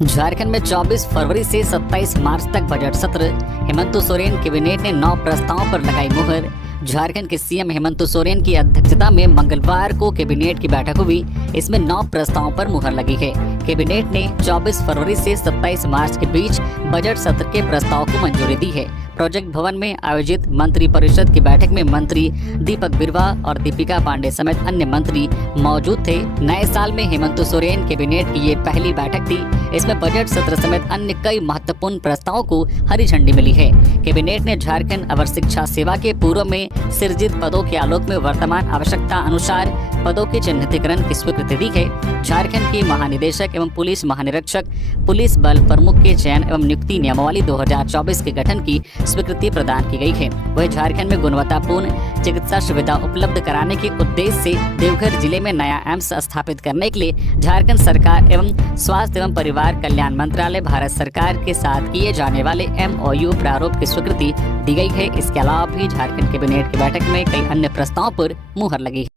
झारखंड में 24 फरवरी से 27 मार्च तक बजट सत्र। हेमंत सोरेन कैबिनेट ने 9 प्रस्तावों पर लगाई मुहर। झारखंड के सीएम हेमंत सोरेन की अध्यक्षता में मंगलवार को कैबिनेट की बैठक हुई। इसमें 9 प्रस्तावों पर मुहर लगी है। कैबिनेट ने 24 फरवरी से 27 मार्च के बीच बजट सत्र के प्रस्ताव को मंजूरी दी है। प्रोजेक्ट भवन में आयोजित मंत्री परिषद की बैठक में मंत्री दीपक बिरुवा और दीपिका पांडे समेत अन्य मंत्री मौजूद थे। नए साल में हेमंत सोरेन कैबिनेट की ये पहली बैठक थी। इसमें बजट सत्र समेत अन्य कई महत्वपूर्ण प्रस्तावों को हरी झंडी मिली है। कैबिनेट ने झारखंड अवर शिक्षा सेवा के पूर्व में सृजित पदों के आलोक में वर्तमान आवश्यकता अनुसार पदों के चिन्हितीकरण की स्वीकृति दी है। झारखंड के महानिदेशक एवं पुलिस महानिरीक्षक, पुलिस बल प्रमुख के चयन एवं नियुक्ति नियमावली 2024 के गठन की स्वीकृति प्रदान की गई है। वही झारखंड में गुणवत्तापूर्ण चिकित्सा सुविधा उपलब्ध कराने के उद्देश्य से देवघर जिले में नया एम्स स्थापित करने के लिए झारखंड सरकार एवं स्वास्थ्य एवं परिवार कल्याण मंत्रालय भारत सरकार के साथ किए जाने वाले MOU प्रारूप की स्वीकृति दी गई है। इसके अलावा भी झारखंड कैबिनेट की बैठक में कई अन्य प्रस्तावों पर मुहर लगी है।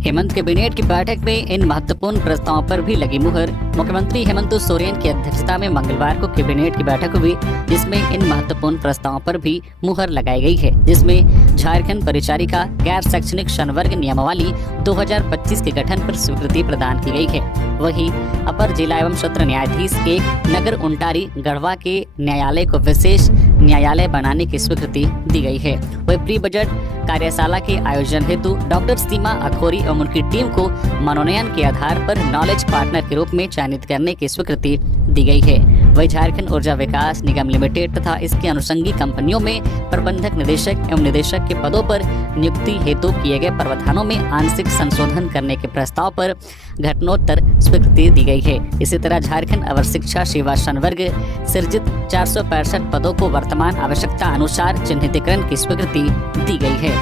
हेमंत कैबिनेट की बैठक में इन महत्वपूर्ण प्रस्तावों पर भी लगी मुहर। मुख्यमंत्री हेमंत सोरेन की अध्यक्षता में मंगलवार को कैबिनेट की बैठक हुई, जिसमें इन महत्वपूर्ण प्रस्तावों पर भी मुहर लगाई गई है। जिसमें झारखंड परिचारिका गैर शैक्षणिक संवर्ग नियमावली 2025 के गठन पर स्वीकृति प्रदान की गई है। वहीं अपर जिला एवं सत्र न्यायाधीश 1 नगर उंटारी गढ़वा के न्यायालय को विशेष न्यायालय बनाने की स्वीकृति दी गई है। वही प्री बजट कार्यशाला के आयोजन हेतु डॉक्टर सीमा अखोरी एवं उनकी टीम को मनोनयन के आधार पर नॉलेज पार्टनर के रूप में चयनित करने की स्वीकृति दी गई है। वही झारखंड ऊर्जा विकास निगम लिमिटेड तथा इसके अनुषंगी कंपनियों में प्रबंधक निदेशक एवं निदेशक के पदों पर नियुक्ति हेतु किए गए प्रावधानों में आंशिक संशोधन करने के प्रस्ताव पर घटनोत्तर स्वीकृति दी गई है। इसी तरह झारखंड अवर शिक्षा सेवा संवर्ग सृजित 465 पदों को वर्तमान आवश्यकता अनुसार चिन्हितीकरण की स्वीकृति दी गई है।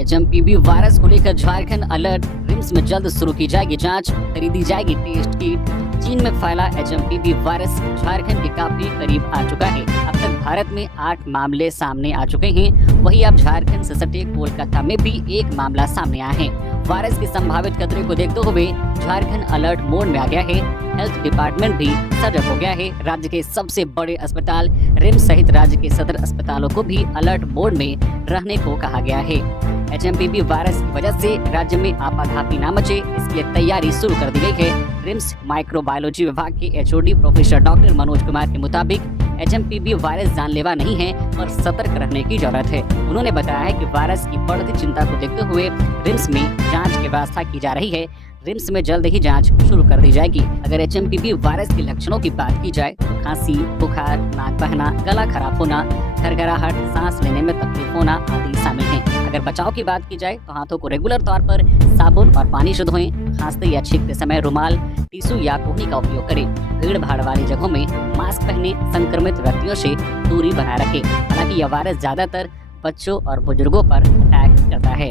HMPV वायरस को लेकर झारखंड अलर्ट। रिम्स में जल्द शुरू की जाएगी जांच, खरीदी जाएगी टेस्ट किट। चीन में फैला HMPV वायरस झारखंड के काफी करीब आ चुका है। अब तक भारत में 8 मामले सामने आ चुके हैं। वहीं अब झारखंड से सटे कोलकाता में भी 1 मामला सामने आया है। वायरस के संभावित खतरे को देखते हुए झारखंड अलर्ट मोड में आ गया है। हेल्थ डिपार्टमेंट भी सजग हो गया है। राज्य के सबसे बड़े अस्पताल रिम्स सहित राज्य के सदर अस्पतालों को भी अलर्ट मोड में रहने को कहा गया है। HMPV वायरस की वजह से राज्य में आपाधापी न मचे, इसके लिए तैयारी शुरू कर दी गई है। रिम्स माइक्रोबायोलॉजी विभाग के HOD professor doctor Manoj Kumar के मुताबिक HMPV वायरस जानलेवा नहीं है और सतर्क रहने की जरूरत है। उन्होंने बताया है कि वायरस की बढ़ती चिंता को देखते हुए रिम्स में जांच की व्यवस्था की जा रही है। रिम्स में जल्द ही जांच शुरू कर दी जाएगी। अगर HMPV वायरस के लक्षणों की बात की जाए तो खांसी, बुखार, नाक बहना, गला खराब होना, घरघराहट, सांस लेने में तकलीफ होना आदि शामिल हैं। अगर बचाव की बात की जाए तो हाथों को रेगुलर तौर पर साबुन और पानी से धोएं। खांसते या छींकते समय रुमाल, टिश्यू या कोहनी का उपयोग करें। भीड़ भाड़ वाली जगहों में मास्क पहने। संक्रमित व्यक्तियों से दूरी बनाए रखें। हालांकि यह वायरस ज्यादातर बच्चों और बुजुर्गों पर अटैक करता है।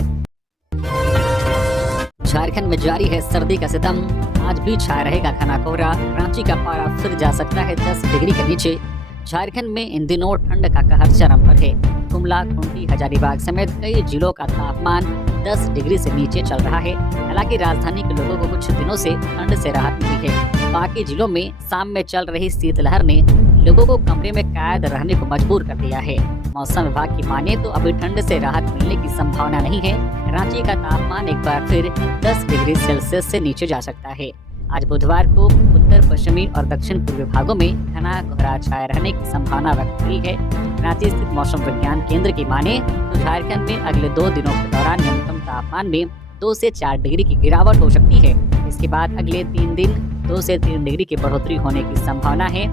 झारखंड में जारी है सर्दी का सितम। आज भी छाया रहेगा घना कोहरा। रांची का पारा फिर जा सकता है 10 डिग्री के नीचे। झारखंड में इन दिनों ठंड का कहर चरम पर है। गुमला, खूंटी, हजारीबाग समेत कई जिलों का तापमान 10 डिग्री से नीचे चल रहा है। हालांकि राजधानी के लोगों को कुछ दिनों से ठंड से राहत मिली है। बाकी जिलों में शाम में चल रही शीतलहर ने लोगों को कमरे में कैद रहने को मजबूर कर दिया है। मौसम विभाग की माने तो अभी ठंड से राहत मिलने की संभावना नहीं है। रांची का तापमान एक बार फिर 10 डिग्री सेल्सियस से नीचे जा सकता है। आज बुधवार को उत्तर पश्चिमी और दक्षिण पूर्वी भागों में घना कोहरा छाया रहने की संभावना व्यक्त हुई है। रांची स्थित मौसम विज्ञान केंद्र की माने तो झारखंड में अगले 2 दिनों के दौरान न्यूनतम तापमान में 2 से 4 डिग्री की गिरावट हो सकती है। इसके बाद अगले 3 दिन 2 से 3 डिग्री की बढ़ोतरी होने की संभावना है।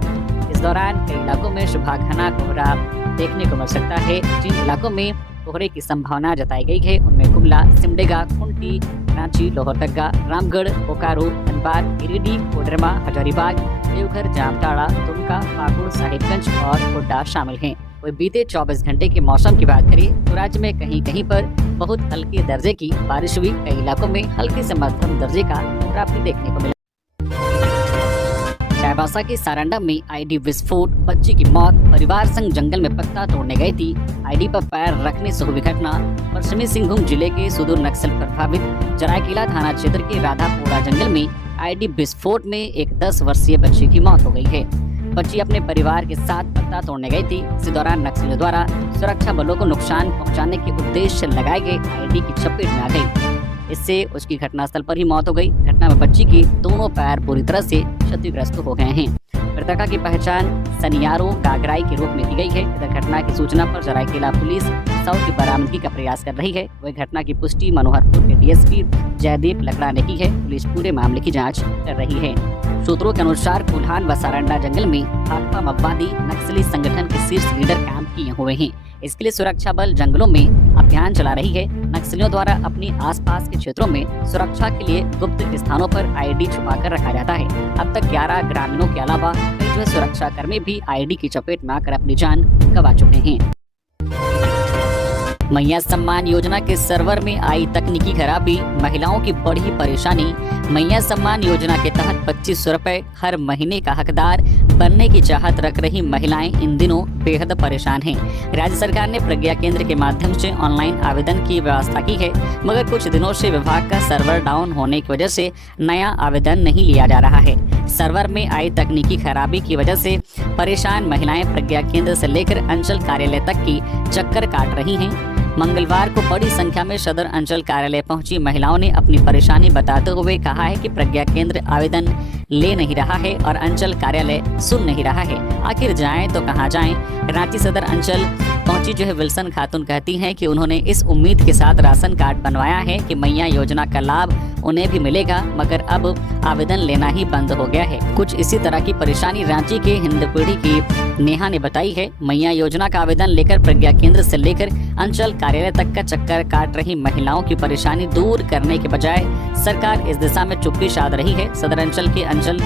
इस दौरान कई इलाकों में सुबह घना कोहरा देखने को मिल सकता है। जिन इलाकों में कोहरे की संभावना जताई गई है उनमें गुमला, सिमडेगा, खूंटी, रांची, लोहरदगा, रामगढ़, बोकारो, धनबाद, गिरिडीह, कोडरमा, हजारीबाग, देवघर, जामताड़ा, दुमका, पाकुड़, साहिबगंज और गोड्डा शामिल हैं। वही बीते 24 घंटे के मौसम की बात करें तो राज्य में कहीं कहीं पर बहुत हल्के दर्जे की बारिश हुई। कई इलाकों में हल्के से मध्यम दर्जे का कोहरा भी देखने को मिला। चाईबासा के सारंडा में आईडी विस्फोट, बच्ची की मौत। परिवार संग जंगल में पत्ता तोड़ने गई थी। आईडी पर पैर रखने से हुई घटना। पश्चिमी सिंहभूम जिले के सुदूर नक्सल प्रभावित जरायकेला थाना क्षेत्र के राधापोड़ा जंगल में आईडी विस्फोट में एक 10 वर्षीय बच्ची की मौत हो गई है। बच्ची अपने परिवार के साथ पत्ता तोड़ने गई थी। इसी दौरान नक्सलियों द्वारा सुरक्षा बलों को नुकसान पहुंचाने के उद्देश्य से लगाए गए आईडी की चपेट में आ गई। इससे उसकी घटनास्थल पर ही मौत हो गई। घटना में बच्ची की दोनों पैर पूरी तरह से क्षतिग्रस्त हो गए हैं। मृतका की पहचान सनियारो गागराई के रूप में की गई है। इधर घटना की सूचना पर सरायकेला पुलिस शव की बरामदगी का प्रयास कर रही है। वही घटना की पुष्टि मनोहरपुर के डीएसपी जयदीप लकड़ा ने की है। पुलिस पूरे मामले की जांच कर रही है। सूत्रों के अनुसार कुल्हान व सारंडा जंगल में भाकपा माओवादी नक्सली संगठन के शीर्ष लीडर कैंप किए हुए हैं। इसके लिए सुरक्षा बल जंगलों में अभियान चला रही है। नक्सलियों द्वारा अपनी आसपास के क्षेत्रों में सुरक्षा के लिए गुप्त स्थानों पर आईडी छुपा कर रखा जाता है। अब तक 11 ग्रामीणों के अलावा कई सुरक्षा कर्मी भी आईडी की चपेट में आकर अपनी जान गंवा चुके हैं। मैया सम्मान योजना के सर्वर में आई तकनीकी खराबी, महिलाओं की बढ़ी परेशानी। मैया सम्मान योजना के तहत 2500 रुपए हर महीने का हकदार बनने की चाहत रख रही महिलाएं इन दिनों बेहद परेशान हैं। राज्य सरकार ने प्रज्ञा केंद्र के माध्यम से ऑनलाइन आवेदन की व्यवस्था की है, मगर कुछ दिनों से विभाग का सर्वर डाउन होने की वजह से नया आवेदन नहीं लिया जा रहा है। सर्वर में आई तकनीकी खराबी की वजह से परेशान महिलाएं प्रज्ञा केंद्र से लेकर अंचल कार्यालय तक की चक्कर काट रही हैं। मंगलवार को बड़ी संख्या में सदर अंचल कार्यालय पहुंची महिलाओं ने अपनी परेशानी बताते हुए कहा है कि प्रज्ञा केंद्र आवेदन ले नहीं रहा है और अंचल कार्यालय सुन नहीं रहा है। आखिर जाएं तो कहां जाएं। रांची सदर अंचल पहुंची विल्सन खातून कहती हैं कि उन्होंने इस उम्मीद के साथ राशन कार्ड बनवाया है कि मैया योजना का लाभ उन्हें भी मिलेगा, मगर अब आवेदन लेना ही बंद हो गया है। कुछ इसी तरह की परेशानी रांची के हिंदपीढ़ी की नेहा ने बताई है। मैया योजना का आवेदन लेकर प्रज्ञा केंद्र से लेकर अंचल कार्यालय तक का चक्कर काट रही महिलाओं की परेशानी दूर करने के बजाय सरकार इस दिशा में चुप्पी साध रही है। सदर अंचल के अंचल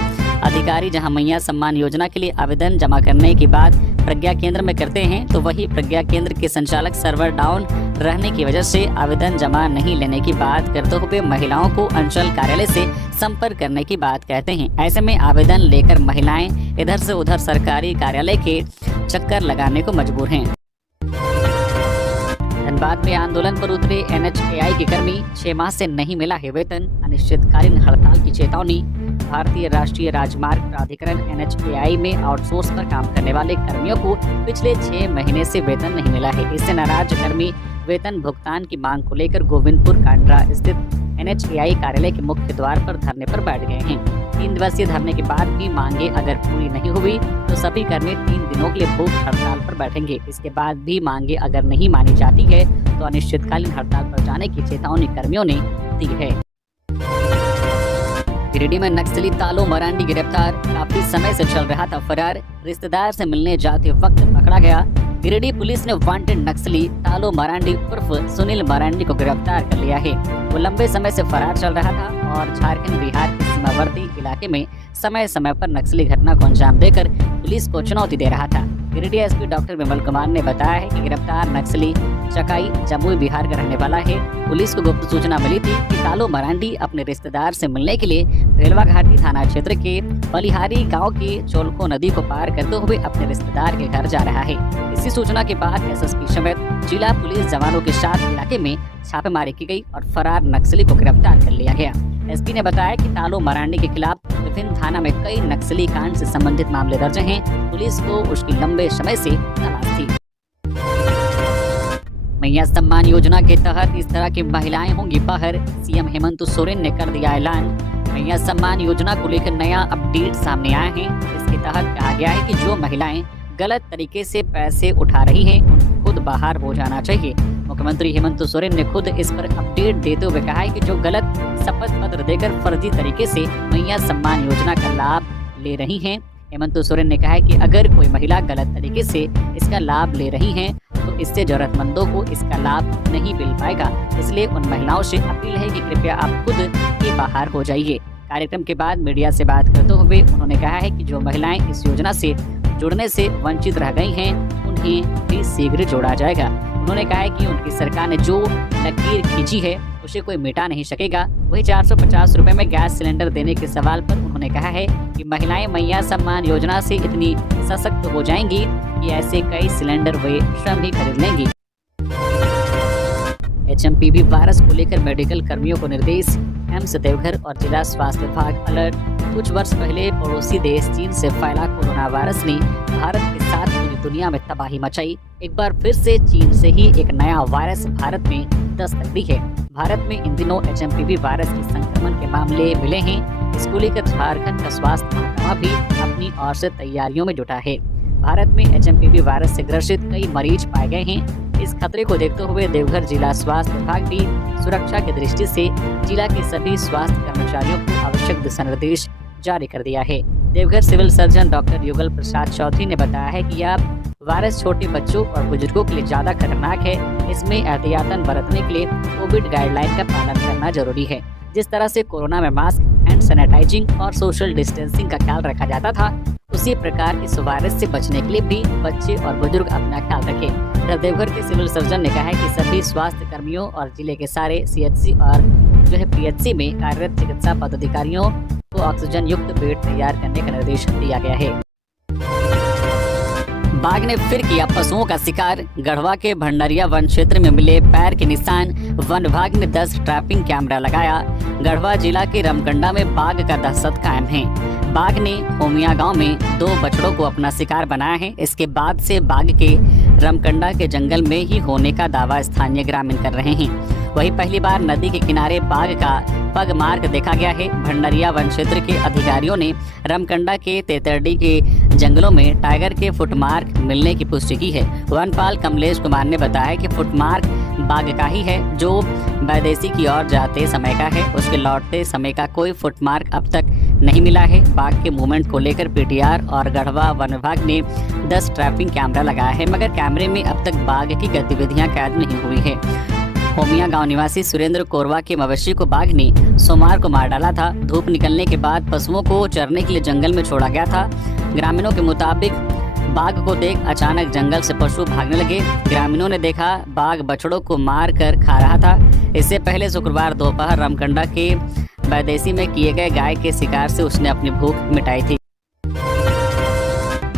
अधिकारी जहां मैया सम्मान योजना के लिए आवेदन जमा करने के बाद प्रज्ञा केंद्र में करते हैं, तो वही प्रज्ञा केंद्र के संचालक सर्वर डाउन रहने की वजह से आवेदन जमा नहीं लेने की बात करते हुए महिलाओं को अंचल कार्यालय से संपर्क करने की बात कहते हैं। ऐसे में आवेदन लेकर महिलाएं इधर से उधर सरकारी कार्यालय के चक्कर लगाने को मजबूर हैं। धनबाद में आंदोलन पर उतरे NHAI के कर्मी, 6 माह से नहीं मिला है वेतन, अनिश्चितकालीन हड़ताल की चेतावनी। भारतीय राष्ट्रीय राजमार्ग प्राधिकरण NHAI में आउटसोर्स पर काम करने वाले कर्मियों को पिछले 6 महीने से वेतन नहीं मिला है। इससे नाराज कर्मी वेतन भुगतान की मांग को लेकर गोविंदपुर कांड्रा स्थित NHAI कार्यालय के मुख्य द्वार पर धरने पर बैठ गए हैं। 3 दिवसीय धरने के बाद भी मांगे अगर पूरी नहीं हुई तो सभी कर्मी 3 दिनों के लिए भूख हड़ताल पर बैठेंगे। इसके बाद भी मांगे अगर नहीं मानी जाती है तो अनिश्चितकालीन हड़ताल पर जाने की चेतावनी कर्मियों ने दी है। गिरिडीह में नक्सली तालो मरांडी गिरफ्तार, काफी समय से चल रहा था फरार, रिश्तेदार से मिलने जाते वक्त पकड़ा गया। गिरिडीह पुलिस ने वांटेड नक्सली तालो मरांडी उर्फ सुनील मरांडी को गिरफ्तार कर लिया है। वो लंबे समय से फरार चल रहा था और झारखंड बिहार के सीमावर्ती इलाके में समय समय पर नक्सली घटना को अंजाम देकर पुलिस को चुनौती दे रहा था। गिरिडीह एसपी डॉक्टर विमल कुमार ने बताया है कि गिरफ्तार नक्सली चकाई जमुई बिहार का रहने वाला है। पुलिस को गुप्त सूचना मिली थी कि तालो मरांडी अपने रिश्तेदार से मिलने के लिए रेलवा घाटी थाना क्षेत्र के बलिहारी गांव की चोलको नदी को पार करते हुए अपने रिश्तेदार के घर जा रहा है। इसी सूचना के बाद एसएसपी समेत जिला पुलिस जवानों के साथ इलाके में छापेमारी की गई और फरार नक्सली को गिरफ्तार कर लिया गया। एसपी ने बताया कि तालो मरांडी के खिलाफ विभिन्न थाना में कई नक्सली कांड से संबंधित मामले दर्ज हैं। पुलिस को उसकी लंबे समय से तलाश थी। मैया सम्मान योजना के तहत इस तरह की महिलाएं होंगी बाहर, सीएम हेमंत सोरेन ने कर दिया ऐलान। मैया सम्मान योजना को लेकर नया अपडेट सामने आया है। इसके तहत कहा गया है कि जो महिलाएं गलत तरीके से पैसे उठा रही हैं उनको खुद बाहर हो जाना चाहिए। मुख्यमंत्री हेमंत सोरेन ने खुद इस पर अपडेट देते हुए कहा है कि जो गलत शपथ पत्र देकर फर्जी तरीके से मैया सम्मान योजना का लाभ ले रही हैं। हेमंत सोरेन ने कहा है कि अगर कोई महिला गलत तरीके से इसका लाभ ले रही हैं तो इससे जरूरतमंदों को इसका लाभ नहीं मिल पाएगा। इसलिए उन महिलाओं से अपील है कि कृपया आप खुद ही बाहर हो जाइए। कार्यक्रम के बाद मीडिया से बात करते हुए उन्होंने कहा है कि जो महिलाएं इस योजना से जुड़ने से वंचित रह गई हैं उन्हें भी शीघ्र जोड़ा जाएगा। उन्होंने कहा है कि उनकी सरकार ने जो लकीर खींची है उसे कोई मिटा नहीं सकेगा। वही 450 रुपए में गैस सिलेंडर देने के सवाल पर उन्होंने कहा है कि महिलाएं मैया सम्मान योजना से इतनी सशक्त हो जाएंगी कि ऐसे कई सिलेंडर वे स्वयं ही खरीद लेंगी। एचएमपीवी वायरस को लेकर मेडिकल कर्मियों को निर्देश। एम्स देवघर और जिला स्वास्थ्य विभाग अलर्ट। कुछ वर्ष पहले पड़ोसी देश चीन से फैला कोरोना वायरस ने भारत के साथ पूरी दुनिया में तबाही मचाई। एक बार फिर से चीन से ही एक नया वायरस भारत में दस्तक दी है। भारत में इन दिनों एचएमपीवी वायरस के संक्रमण के मामले मिले हैं। इसको लेकर झारखंड का स्वास्थ्य महकमा भी अपनी ओर से तैयारियों में जुटा है। भारत में एचएमपीवी वायरस से ग्रसित कई मरीज पाए गए हैं। इस खतरे को देखते हुए देवघर जिला स्वास्थ्य विभाग भी सुरक्षा की दृष्टि से जिला के सभी स्वास्थ्य कर्मचारियों को आवश्यक दिशा निर्देश जारी कर दिया है। देवघर सिविल सर्जन डॉक्टर युगल प्रसाद चौधरी ने बताया है कि यह वायरस छोटे बच्चों और बुजुर्गों के लिए ज्यादा खतरनाक है। इसमें एहतियातन बरतने के लिए कोविड गाइडलाइन का पालन करना जरूरी है। जिस तरह से कोरोना में मास्क, हैंड सैनिटाइजिंग और सोशल डिस्टेंसिंग का ख्याल रखा जाता था, उसी प्रकार इस वायरस से बचने के लिए भी बच्चे और बुजुर्ग अपना ख्याल रखें। देवघर के सिविल सर्जन ने कहा है कि सभी स्वास्थ्य कर्मियों और जिले के सारे सीएचसी और पीएचसी में कार्यरत चिकित्सा पदाधिकारियों को ऑक्सीजन युक्त बेड तैयार करने का निर्देश दिया गया है। बाघ ने फिर किया पशुओं का शिकार। गढ़वा के भंडरिया वन क्षेत्र में मिले पैर के निशान। वन विभाग ने 10 ट्रैपिंग कैमरा लगाया। गढ़वा जिला के रमकंडा में बाघ का दहशत कायम है। बाघ ने होमिया गांव में 2 बछड़ों को अपना शिकार बनाया है। इसके बाद से बाघ के रमकंडा के जंगल में ही होने का दावा स्थानीय ग्रामीण कर रहे हैं। वहीं पहली बार नदी के किनारे बाघ का पग मार्क देखा गया है। भंडरिया वन क्षेत्र के अधिकारियों ने रमकंडा के तेतरडी के जंगलों में टाइगर के फुटमार्क मिलने की पुष्टि की है। वनपाल कमलेश कुमार ने बताया कि फुटमार्क बाघ का ही है, जो वैदेशी की ओर जाते समय का है। उसके लौटते समय का कोई फुटमार्क अब तक नहीं मिला है। बाघ के मूवमेंट को लेकर पीटीआर और गढ़वा वन विभाग ने 10 ट्रैपिंग कैमरा लगाया है, मगर कैमरे में अब तक बाघ की गतिविधियां कैद नहीं हुई है। होमिया गांव निवासी सुरेंद्र कोरवा के मवेशी को बाघ ने सोमवार को मार डाला था। धूप निकलने के बाद पशुओं को चरने के लिए जंगल में छोड़ा गया था। ग्रामीणों के मुताबिक बाघ को देख अचानक जंगल से पशु भागने लगे। ग्रामीणों ने देखा बाघ बछड़ों को मार कर खा रहा था। इससे पहले शुक्रवार दोपहर रमकंडा के वैदेशी में किए गए गाय के शिकार से उसने अपनी भूख मिटाई थी।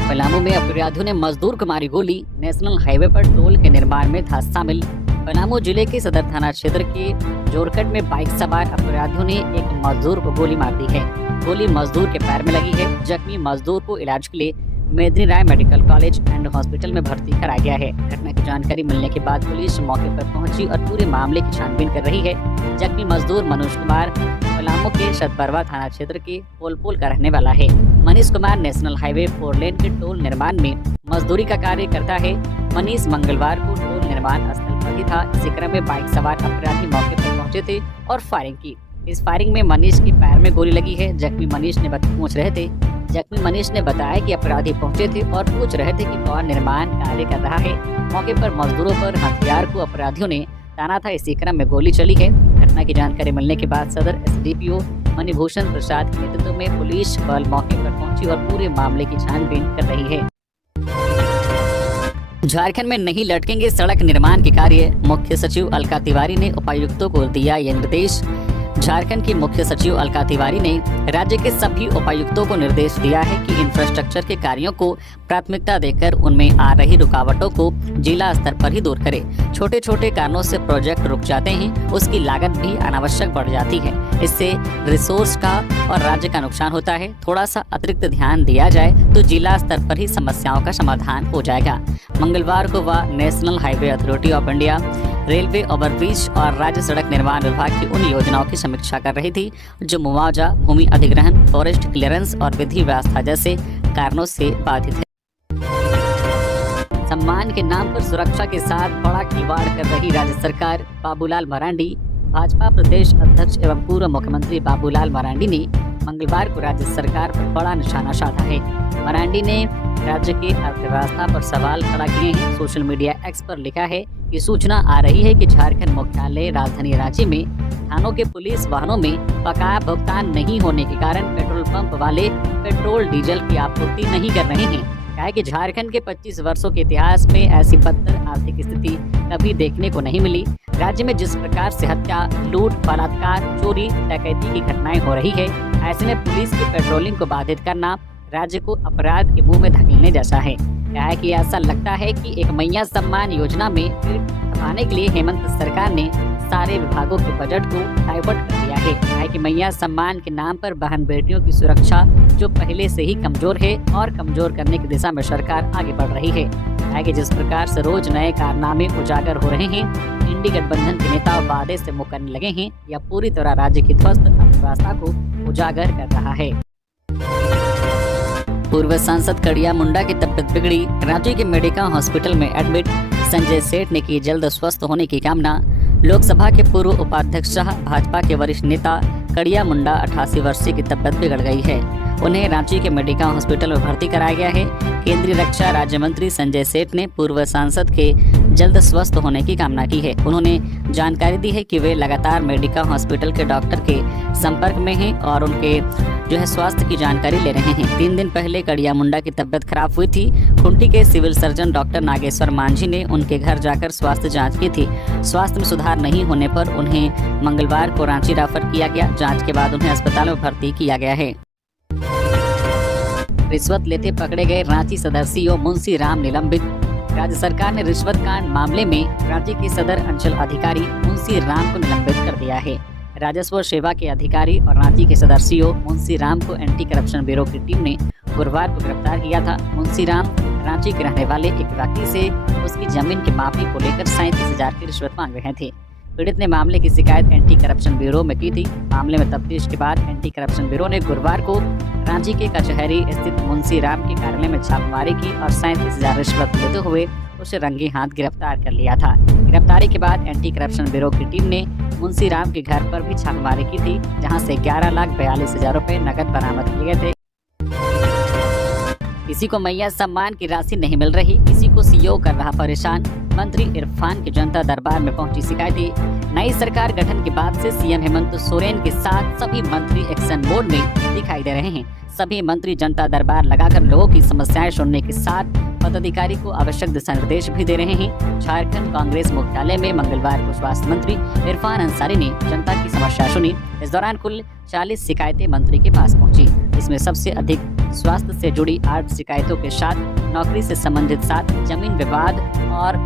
पलामू में अपराधियों ने मजदूर को मारी गोली। नेशनल हाईवे पर टोल के निर्माण में था शामिल। पलामू जिले के सदर थाना क्षेत्र के जोरकट में बाइक सवार अपराधियों ने एक मजदूर को गोली मार दी है। गोली मजदूर के पैर में लगी है। जख्मी मजदूर को इलाज के लिए मेदिनी राय मेडिकल कॉलेज एंड हॉस्पिटल में भर्ती कराया गया है। घटना की जानकारी मिलने के बाद पुलिस मौके पर पहुंची और पूरे मामले की छानबीन कर रही है। जख्मी मजदूर मनोज कुमार पलामू के शतबरवा थाना क्षेत्र के पोलपोल का रहने वाला है। मनीष कुमार नेशनल हाईवे 4 लेन के टोल निर्माण में मजदूरी का कार्य करता है। मनीष मंगलवार को टोल निर्माण स्थल पर ही था। इसी क्रम में बाइक सवार अपराधी मौके पर पहुंचे थे और फायरिंग की। इस फायरिंग में मनीष के पैर में गोली लगी है। जख्मी मनीष ने बताया कि अपराधी पहुंचे थे और पूछ रहे थे कि कौन निर्माण कार्य कर रहा है। मौके पर मजदूरों पर हथियार को अपराधियों ने ताना था। इसी क्रम में गोली चली है। घटना की जानकारी मिलने के बाद सदर एसडीपीओ मणिभूषण प्रसाद के नेतृत्व में पुलिस बल मौके पर पहुंची और पूरे मामले की छानबीन कर रही है। झारखंड में नहीं लटकेंगे सड़क निर्माण के कार्य। मुख्य सचिव अलका तिवारी ने उपायुक्तों को दिया यह निर्देश। झारखंड की मुख्य सचिव अलका तिवारी ने राज्य के सभी उपायुक्तों को निर्देश दिया है कि इंफ्रास्ट्रक्चर के कार्यों को प्राथमिकता देकर उनमें आ रही रुकावटों को जिला स्तर पर ही दूर करें। छोटे छोटे कारणों से प्रोजेक्ट रुक जाते हैं, उसकी लागत भी अनावश्यक बढ़ जाती है। इससे रिसोर्स का और राज्य का नुकसान होता है। थोड़ा सा अतिरिक्त ध्यान दिया जाए तो जिला स्तर पर ही समस्याओं का समाधान हो जाएगा। मंगलवार को वह national highway authority of India, railway overbridge और राज्य सड़क निर्माण विभाग की उन योजनाओं की समीक्षा कर रही थी जो मुआवजा, भूमि अधिग्रहण, फॉरेस्ट क्लियरेंस और विधि व्यवस्था जैसे कारणों से बाधित है। सम्मान के नाम पर सुरक्षा के साथ बड़ा खिलवाड़ कर रही राज्य सरकार। बाबूलाल मरांडी, भाजपा प्रदेश अध्यक्ष एवं पूर्व मुख्यमंत्री बाबूलाल मरांडी ने मंगलवार को राज्य सरकार पर बड़ा निशाना साधा है। मरांडी ने राज्य की अर्थव्यवस्था पर सवाल खड़ा किए हैं। सोशल मीडिया एक्स पर लिखा है कि सूचना आ रही है कि झारखंड मुख्यालय राजधानी रांची में थानों के पुलिस वाहनों में बकाया भुगतान नहीं होने के कारण पेट्रोल पंप वाले पेट्रोल डीजल की आपूर्ति नहीं कर रहे हैं। क्या है कि झारखंड के 25 वर्षों के इतिहास में ऐसी बदतर आर्थिक स्थिति कभी देखने को नहीं मिली। राज्य में जिस प्रकार से हत्या, लूट, बलात्कार, चोरी, डकैती की घटनाएं हो रही है, ऐसे में पुलिस की पेट्रोलिंग को बाधित करना राज्य को अपराध के मुंह में धकेलने जैसा है। क्या है कि ऐसा लगता है कि एक मैया सम्मान योजना में पाने के लिए हेमंत सरकार ने सारे विभागों के बजट को डाइवर्ट कर दिया है कि मैया सम्मान के नाम पर बहन बेटियों की सुरक्षा जो पहले से ही कमजोर है और कमजोर करने की दिशा में सरकार आगे बढ़ रही है कि जिस प्रकार से रोज नए कारनामे उजागर हो रहे हैं, इंडी गठबंधन के नेता वादे से मुकरने लगे हैं या पूरी तरह राज्य की ध्वस्त अर्थव्यवस्था को उजागर कर रहा है। पूर्व सांसद कड़िया मुंडा की तबीयत बिगड़ी, रांची के मेडिका हॉस्पिटल में एडमिट। संजय सेठ ने की जल्द स्वस्थ होने की कामना। लोकसभा के पूर्व उपाध्यक्ष सह भाजपा के वरिष्ठ नेता कड़िया मुंडा 88 वर्षीय की तबीयत बिगड़ गई है। उन्हें रांची के मेडिका हॉस्पिटल में भर्ती कराया गया है। केंद्रीय रक्षा राज्य मंत्री संजय सेठ ने पूर्व सांसद के जल्द स्वस्थ होने की कामना की है। उन्होंने जानकारी दी है कि वे लगातार मेडिका हॉस्पिटल के डॉक्टर के संपर्क में हैं और उनके स्वास्थ्य की जानकारी ले रहे हैं। 3 दिन पहले कड़िया मुंडा की तबीयत खराब हुई थी। खुंटी के civil surgeon doctor Nageshwar Manjhi ने उनके घर जाकर स्वास्थ्य जांच की थी। स्वास्थ्य में सुधार नहीं होने पर उन्हें मंगलवार को रांची रेफर किया गया। जांच के बाद उन्हें अस्पताल में भर्ती किया गया है। रिश्वत लेते पकड़े गए रांची सदर सीओ मुंशी राम निलंबित। राज्य सरकार ने रिश्वत कांड मामले में रांची के सदर अंचल अधिकारी मुंशी राम को निलंबित कर दिया है। राजस्व सेवा के अधिकारी और रांची के सदर सीओ मुंशी राम को एंटी करप्शन ब्यूरो की टीम ने गुरुवार को गिरफ्तार किया था। मुंशी राम रांची के रहने वाले एक व्यक्ति से उसकी जमीन की मापी को लेकर 37,000 की रिश्वत मांग रहे थे। पीड़ित ने मामले की शिकायत एंटी करप्शन ब्यूरो में की थी। मामले में तफ्तीश के बाद एंटी करप्शन ब्यूरो ने गुरुवार को रांची के कचहरी स्थित मुंशी राम के कार्यालय में छापेमारी की और 37,000 रिश्वत लेते हुए उसे रंगे हाथ गिरफ्तार कर लिया था। गिरफ्तारी के बाद एंटी करप्शन ब्यूरो की टीम ने मुंशी राम के घर पर भी छापेमारी की थी, जहां से 11,42,000 रुपए नकद बरामद किए गए थे। किसी को मैया सम्मान की राशि नहीं मिल रही, किसी को सीओ कर रहा परेशान। मंत्री इरफान की जनता दरबार में पहुंची शिकायतें। नई सरकार गठन के बाद से सीएम हेमंत सोरेन के साथ सभी मंत्री एक्शन मोड में दिखाई दे रहे हैं। सभी मंत्री जनता दरबार लगाकर लोगों की समस्याएं सुनने के साथ पदाधिकारी को आवश्यक दिशा निर्देश भी दे रहे हैं। झारखंड कांग्रेस मुख्यालय में मंगलवार को स्वास्थ्य मंत्री इरफान अंसारी ने जनता की समस्या सुनी। इस दौरान कुल 40 शिकायतें मंत्री के पास पहुंची। इसमें सबसे अधिक स्वास्थ्य से जुड़ी 8 शिकायतों के साथ नौकरी से संबंधित 7, जमीन विवाद और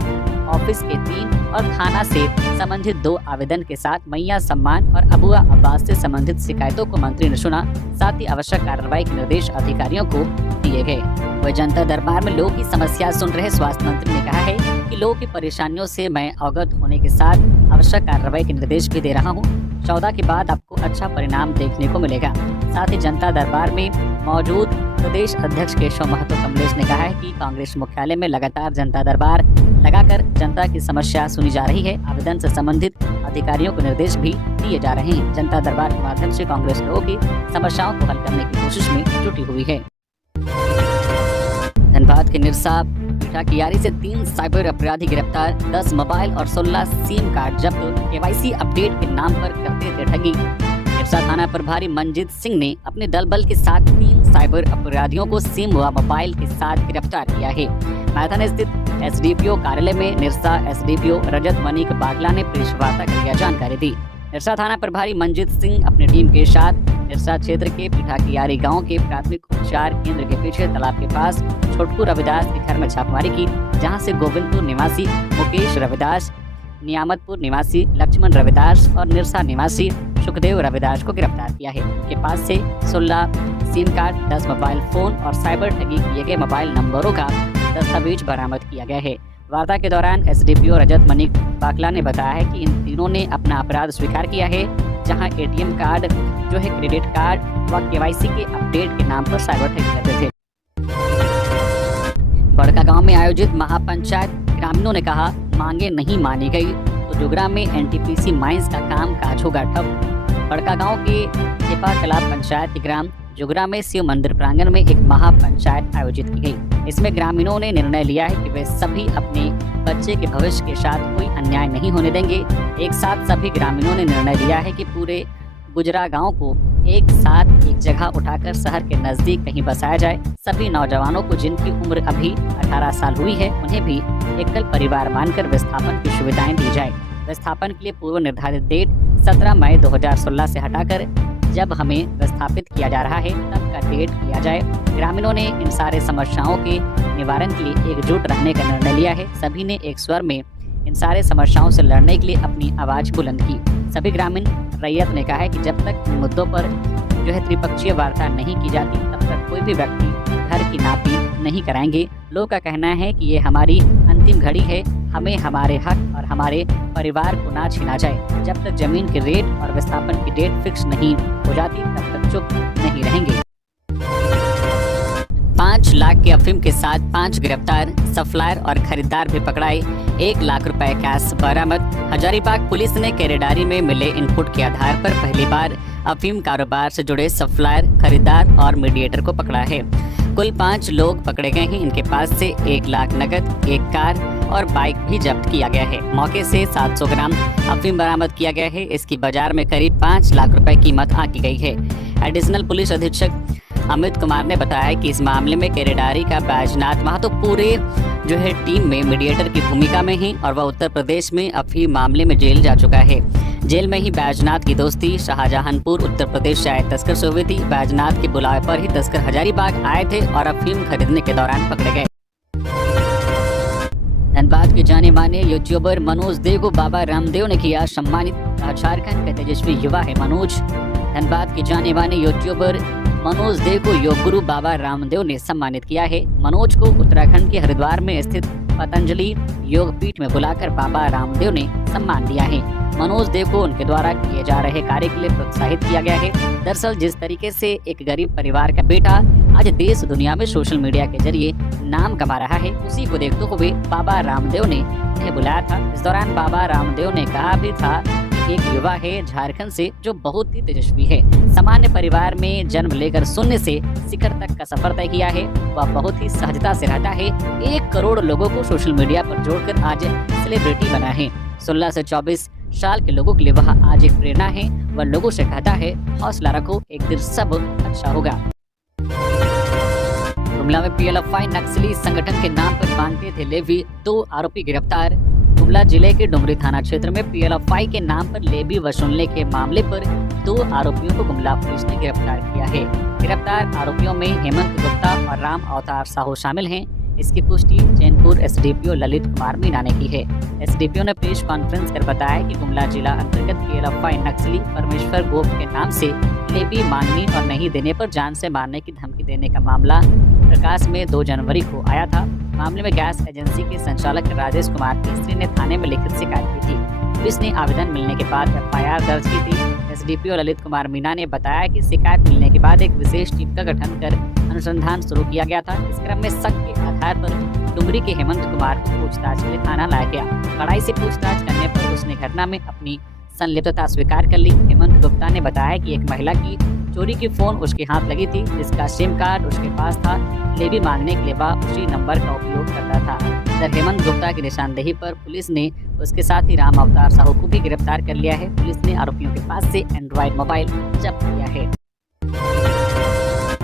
ऑफिस के 3 और थाना से संबंधित 2 आवेदन के साथ मैया सम्मान और अबुआ आवास से संबंधित शिकायतों को मंत्री ने सुना। साथ ही आवश्यक कार्रवाई के निर्देश अधिकारियों को दिए गए। वह जनता दरबार में लोगों की समस्या सुन रहे स्वास्थ्य मंत्री ने कहा है कि लोगों की परेशानियों से मैं अवगत होने के साथ आवश्यक कार्रवाई के निर्देश भी दे रहा हूँ। 14 के बाद आपको अच्छा परिणाम देखने को मिलेगा। साथ ही जनता दरबार में मौजूद प्रदेश अध्यक्ष केशव महतो कमलेश ने कहा है कि कांग्रेस मुख्यालय में लगातार जनता दरबार लगाकर जनता की समस्या सुनी जा रही है। आवेदन से संबंधित अधिकारियों को निर्देश भी दिए जा रहे हैं। जनता दरबार के माध्यम से कांग्रेस लोगों की समस्याओं को हल करने की कोशिश में जुटी हुई है। धनबाद के निरसा पीठा कियारी से 3 साइबर अपराधी गिरफ्तार, 10 मोबाइल और 16 सिम कार्ड जब्त। केवाईसी अपडेट के नाम पर करते थे ठगी। निरसा थाना प्रभारी मंजीत सिंह ने अपने दल बल के साथ 3 साइबर अपराधियों को सिम व मोबाइल के साथ गिरफ्तार किया है। मैदान स्थित एसडीपीओ कार्यालय में निरसा एसडीपीओ रजत मनीक बागला ने प्रेस वार्ता कर जानकारी दी। निरसा थाना प्रभारी मंजीत सिंह अपनी टीम के साथ निरसा क्षेत्र के पीठा कियारी गांव के प्राथमिक उपचार केंद्र के पीछे तालाब के पास छोटकू रविदास के घर में छापेमारी की, जहां से गोविंदपुर निवासी मुकेश रविदास, नियामतपुर निवासी लक्ष्मण रविदास और निरसा निवासी सुखदेव रविदास को गिरफ्तार किया है। उनके पास से 16 सिम कार्ड, 10 मोबाइल फोन और साइबर ठगी किए गए मोबाइल नंबरों का दस्तावेज बरामद किया गया है। वार्ता के दौरान एसडीपीओ रजत मनीक बाकला ने बताया है कि इन तीनों ने अपना अपराध स्वीकार किया है, जहां एटीएम कार्ड क्रेडिट कार्ड व केवाईसी के अपडेट के नाम पर साइबर ठगी करते थे। बड़का गांव में आयोजित महापंचायत, ग्रामीणों ने कहा मांगे नहीं मानी गई तो जुगरा में एनटीपीसी माइंस का काम काज होगा ठप। बड़का गांव के टिपा कला पंचायत के ग्राम जुगरा में शिव मंदिर प्रांगण में एक महापंचायत आयोजित की गई। इसमें ग्रामीणों ने निर्णय लिया है कि वे सभी अपने बच्चे के भविष्य के साथ कोई अन्याय नहीं होने देंगे। एक साथ सभी ग्रामीणों ने निर्णय लिया है कि पूरे गुजरा गांव को एक साथ एक जगह उठाकर शहर के नजदीक कहीं बसाया जाए। सभी नौजवानों को जिनकी उम्र अभी 18 साल हुई है उन्हें भी एकल परिवार मानकर विस्थापन की सुविधाएं दी जाए। विस्थापन के लिए पूर्व निर्धारित डेट 17 मई 2016 से हटाकर जब हमें विस्थापित किया जा रहा है तब का डेट किया जाए। ग्रामीणों ने इन सारे समस्याओं के निवारण के लिए एकजुट रहने का निर्णय लिया है। सभी ने एक स्वर में इन सारे समस्याओं से लड़ने के लिए अपनी आवाज बुलंद की। सभी ग्रामीण रैयत ने कहा है कि जब तक इन मुद्दों पर त्रिपक्षीय वार्ता नहीं की जाती तब तक कोई भी व्यक्ति घर की नापी नहीं कराएंगे। लोगों का कहना है कि ये हमारी अंतिम घड़ी है, हमें हमारे हक और हमारे परिवार को ना छीना जाए। जब तक जमीन के रेट और विस्थापन की डेट फिक्स नहीं हो जाती तब तक चुप नहीं रहेंगे। 5 लाख के अफीम के साथ 5 गिरफ्तार, सप्लायर और खरीदार भी पकड़ाए। 1 लाख रुपए कैश बरामद। हजारीबाग पुलिस ने केरेडारी में मिले इनपुट के आधार पर पहली बार अफीम कारोबार से जुड़े सप्लायर, खरीदार और मीडिएटर को पकड़ा है। कुल 5 लोग पकड़े गए हैं। इनके पास से 1 लाख नकद, 1 कार और बाइक भी जब्त किया गया है। मौके से 700 ग्राम अफीम बरामद किया गया है। इसकी बाजार में करीब 5 लाख रुपए कीमत आंकी गई है। एडिशनल पुलिस अधीक्षक अमित कुमार ने बताया कि इस मामले में केरेडारी का बैजनाथ महतो पूरे टीम में मीडिएटर की भूमिका में है और वह उत्तर प्रदेश में अफीम मामले में जेल जा चुका है। जेल में ही बैजनाथ की दोस्ती शाहजहांपुर उत्तर प्रदेश से आए तस्कर से हुई थी। बैजनाथ के बुलावे पर ही तस्कर हजारीबाग आए थे और अफीम खरीदने के दौरान पकड़े गए। धनबाद के जाने माने यूट्यूबर मनोज देव को बाबा रामदेव ने किया सम्मानित। झारखंड का तेजस्वी युवा है मनोज। धनबाद के जाने माने यूट्यूबर मनोज देव को योग गुरु बाबा रामदेव ने सम्मानित किया है। मनोज को उत्तराखंड के हरिद्वार में स्थित पतंजलि योग पीठ में बुलाकर बाबा रामदेव ने सम्मान दिया है। मनोज देव को उनके द्वारा किए जा रहे कार्य के लिए प्रोत्साहित किया गया है। दरअसल जिस तरीके से एक गरीब परिवार का बेटा आज देश दुनिया में सोशल मीडिया के जरिए नाम कमा रहा है, उसी को देखते हुए बाबा रामदेव ने उन्हें बुलाया था। इस दौरान बाबा रामदेव ने कहा भी था एक युवा है झारखंड से जो बहुत ही तेजस्वी है। सामान्य परिवार में जन्म लेकर शून्य से शिखर तक का सफर तय किया है। वह बहुत ही सहजता से रहता है। 1 करोड़ लोगों को सोशल मीडिया पर जोड़कर आज सेलिब्रिटी बना है। 16 से 24 साल के लोगों के लिए वह आज एक प्रेरणा है। वह लोगों से कहता है हौसला रखो, एक दिन सब अच्छा होगा। गुमला में PLFI नक्सली संगठन के नाम पर मांगते थे लेवी, 2 आरोपी गिरफ्तार। गुमला जिले के डुमरी थाना क्षेत्र में PLFI के नाम पर लेवी वसूलने के मामले पर 2 आरोपियों को गुमला पुलिस ने गिरफ्तार किया है। गिरफ्तार आरोपियों में हेमंत गुप्ता और राम अवतार साहू शामिल हैं। इसकी पुष्टि चैनपुर SDPO ललित कुमार मीना ने की है। SDPO ने प्रेस कॉन्फ्रेंस कर बताया कि गुमला जिला अंतर्गत PLFI नक्सली परमेश्वर गोप के नाम से लेवी मांगने और नहीं देने पर जान से मारने की धमकी देने का मामला प्रकाश में 2 जनवरी को आया था। मामले में गैस एजेंसी के संचालक राजेश कुमार केसरी ने थाने में लिखित शिकायत की थी। पुलिस ने आवेदन मिलने के बाद FIR दर्ज की थी। SDPO ललित कुमार मीना ने बताया कि शिकायत मिलने के बाद एक विशेष टीम का गठन कर अनुसंधान शुरू किया गया था। इस क्रम में शक के आधार पर डुमरी के हेमंत कुमार को पूछताछ के लिए थाना लाया गया। कड़ाई से पूछताछ करने पर उसने घटना में अपनी संलिप्तता स्वीकार कर ली। हेमंत गुप्ता ने बताया कि एक महिला की चोरी की फोन उसके हाथ लगी थी, जिसका सिम कार्ड उसके पास था। लेवी मांगने के लिए वह उसी नंबर का उपयोग करता था। इधर हेमंत गुप्ता की निशानदेही पर पुलिस ने उसके साथ ही राम अवतार साहू को भी गिरफ्तार कर लिया है। पुलिस ने आरोपियों के पास से एंड्रॉइड मोबाइल जब्त किया है।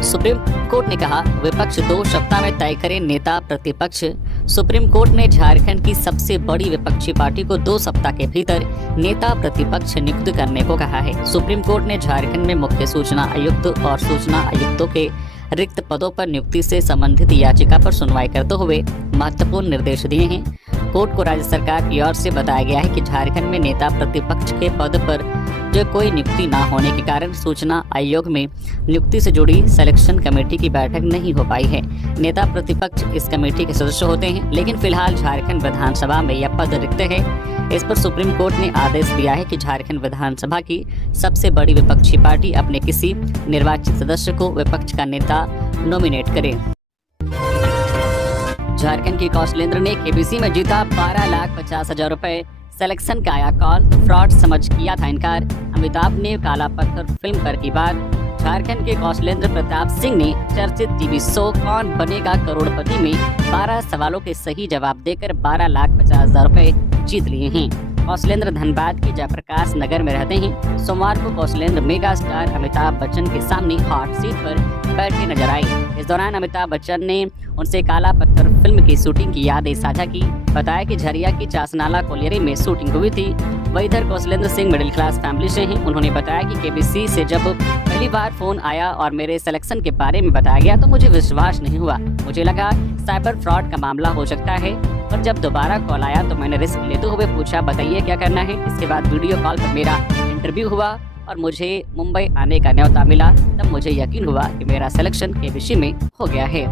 सुप्रीम कोर्ट ने कहा विपक्ष 2 सप्ताह में तय करे नेता प्रतिपक्ष। सुप्रीम कोर्ट ने झारखंड की सबसे बड़ी विपक्षी पार्टी को 2 सप्ताह के भीतर नेता प्रतिपक्ष नियुक्त करने को कहा है। सुप्रीम कोर्ट ने झारखंड में मुख्य सूचना आयुक्त और सूचना आयुक्तों के रिक्त पदों पर नियुक्ति से संबंधित याचिका पर सुनवाई करते हुए महत्वपूर्ण निर्देश दिए हैं। कोर्ट को राज्य सरकार की ओर से बताया गया है कि झारखंड में नेता प्रतिपक्ष के पद पर जो कोई नियुक्ति न होने के कारण सूचना आयोग में नियुक्ति से जुड़ी सिलेक्शन कमेटी की बैठक नहीं हो पाई है। नेता प्रतिपक्ष इस कमेटी के सदस्य होते हैं, लेकिन फिलहाल झारखंड विधानसभा में यह पद रिक्त है। इस पर सुप्रीम कोर्ट ने आदेश दिया है कि झारखंड विधानसभा की सबसे बड़ी विपक्षी पार्टी अपने किसी निर्वाचित सदस्य को विपक्ष का नेता नॉमिनेट करे। झारखंड की कौशलेंद्र ने KBC में जीता 12,50,000 रुपए। सिलेक्शन का आया कॉल तो फ्रॉड समझ किया था इनकार। अमिताभ ने काला पत्थर फिल्म पर की बात। झारखंड के कौशलेंद्र प्रताप सिंह ने चर्चित टीवी शो कौन बनेगा करोड़पति में 12 सवालों के सही जवाब देकर 12,50,000 रुपए जीत लिए हैं। कौशलेंद्र धनबाद के जयप्रकाश नगर में रहते हैं। सोमवार को कौशलेंद्र मेगा स्टार अमिताभ बच्चन के सामने हॉट सीट पर बैठे नजर आए। इस दौरान अमिताभ बच्चन ने उनसे काला पत्थर फिल्म की शूटिंग की यादें साझा की। बताया कि झरिया की चासनाला कोलियरी में शूटिंग हुई थी। वही इधर Kaushalendra Singh middle class family से हैं। उन्होंने बताया कि केबीसी से जब पहली बार फोन आया और मेरे सिलेक्शन के बारे में बताया गया तो मुझे विश्वास नहीं हुआ। मुझे लगा साइबर फ्रॉड का मामला हो सकता है, पर जब दोबारा कॉल आया तो मैंने रिस्क लेते हुए पूछा, बताइए क्या करना है। इसके बाद वीडियो कॉल पर मेरा इंटरव्यू हुआ और मुझे मुंबई आने का न्योता मिला। तब मुझे यकीन हुआ कि मेरा सिलेक्शन केबीसी में हो गया है।